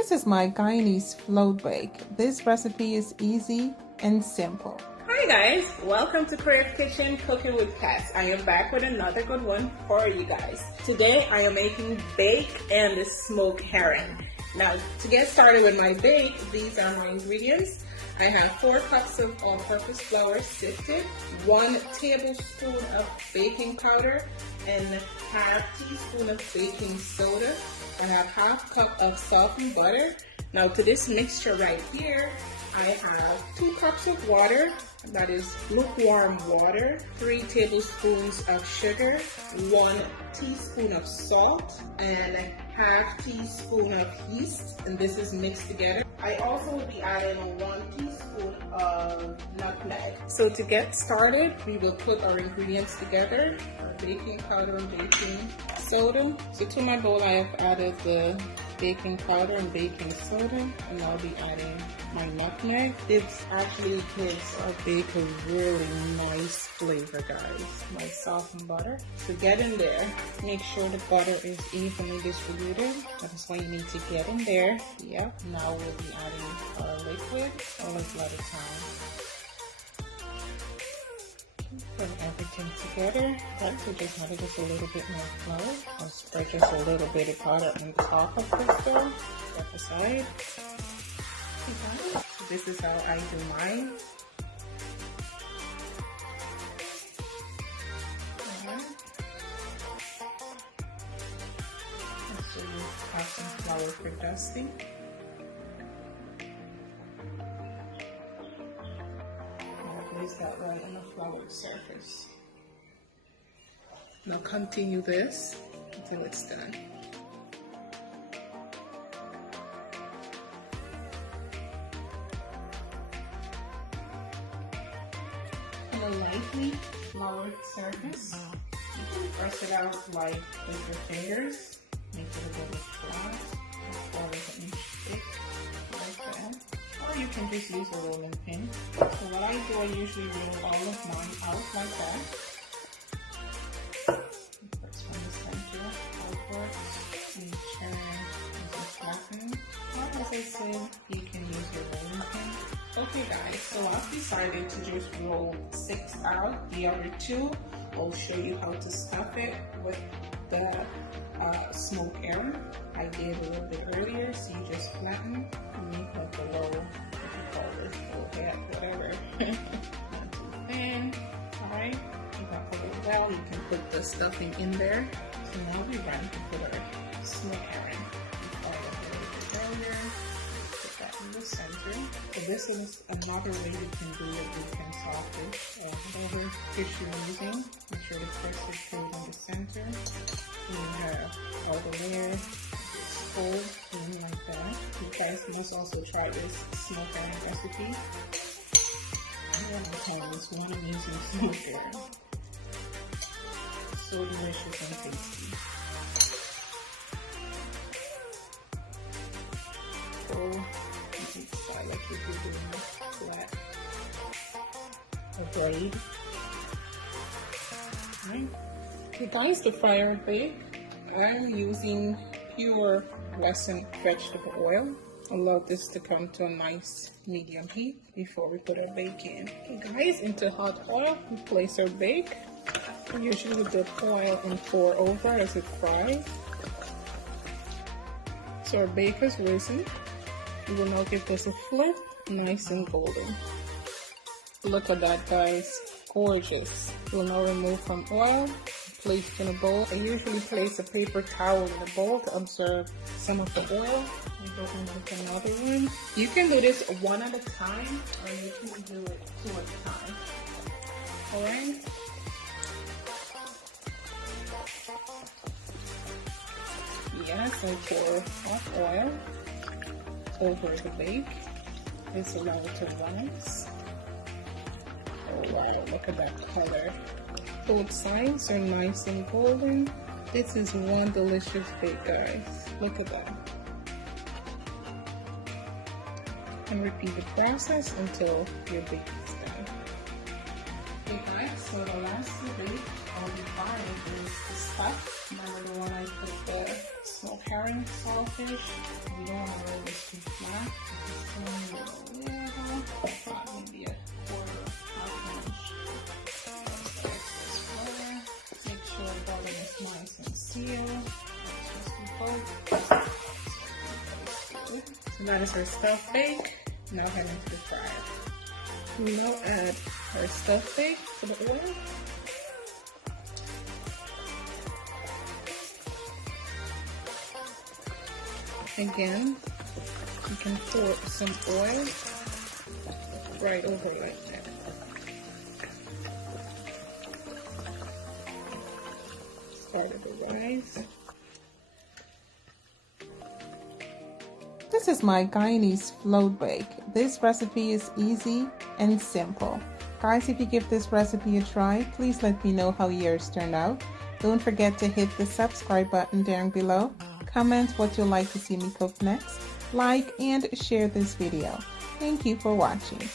This is my Guyanese float bake. This recipe is easy and simple. Hi guys, welcome to Creative Kitchen Cooking with Cass. I am back with another good one for you guys. Today I am making bake and smoked herring. Now to get started with my bake, these are my ingredients. I have 4 cups of all-purpose flour sifted, 1 tablespoon of baking powder, and half teaspoon of baking soda. I have half cup of softened butter. Now to this mixture right here, I have 2 cups of water, that is lukewarm water, 3 tablespoons of sugar, 1 teaspoon of salt, and half teaspoon of yeast, and this is mixed together. I also will be adding 1 teaspoon of nutmeg. So to get started, we will put our ingredients together, our baking powder and baking soda. So to my bowl, I have added the baking powder and baking soda, and I'll be adding my nutmeg. It actually gives our bake a really nice flavor, guys. My softened butter. So get in there. Make sure the butter is evenly distributed. That's why you need to get in there. Yep. Now we'll be adding our liquid, a little at a time. Put everything together. Right, so just add just a little bit more flour. I'll spread just a little bit of powder on top of this dough. Step aside. So this is how I do mine. So you have some flour for dusting. Place that right on the floured surface. Now continue this until it's done. On a lightly floured surface, you can press it out like with your fingers. Make it a little flat. The flour isn't thick like that. Or you can just use a rolling pin. So what I do, I usually roll all of mine out like that. First from the center, outwards, and turn as you flatten. Or as I said, you can use your rolling pin. Okay guys, so I've decided to just roll 6 out. The other 2, I'll show you how to stuff it with the smoked herring. I did a little bit earlier, so you just flatten and make like a low, what you call this, low hat, whatever. Not too thin. Alright, you got the little well, you can put the stuffing in there. So now we're ready to put our smoked herring. We followed a little bit earlier. Put that in the center. So this is another way you can do it. You can soft it. Whatever fish you're using, make sure the crust is filled in the center. You have all the layer fold in like that. You guys must also try this smoked herring recipe. I want to tell this one amazing smoked herring. So delicious and tasty. So each side like if you're doing flat or braid. Right. Okay guys, to fry our bake, I'm using pure Western vegetable oil. Allow this to come to a nice medium heat before we put our bake in. Okay guys, into hot oil, we place our bake. We usually dip oil and pour over as it fries. So our bake has risen. We will now give this a flip, nice and golden. Look at that guys, gorgeous. We'll now remove from oil. Placed in a bowl. I usually place a paper towel in the bowl to absorb some of the oil. We go in with another one. You can do this 1 at a time, or you can do it 2 at a time. Alright? Yes, I pour hot oil over the bake. Just allow it to rise. Oh wow, look at that color. Both sides are nice and golden. This is one delicious bake, guys. Look at that. And repeat the process until your bake is done. Okay guys, so the last bake I'll be frying is the stuff. Remember the one I put the smoked herring, saltfish? We don't want to roll the So that is our stuffed bake. Now heading to the fryer. We now add our stuffed bake to the oil. Again, you can pour some oil right over like that. Start with the rice. This is my Guyanese float bake. This recipe is easy and simple. Guys, if you give this recipe a try, please let me know how yours turned out. Don't forget to hit the subscribe button down below. Comment what you'd like to see me cook next. Like and share this video. Thank you for watching.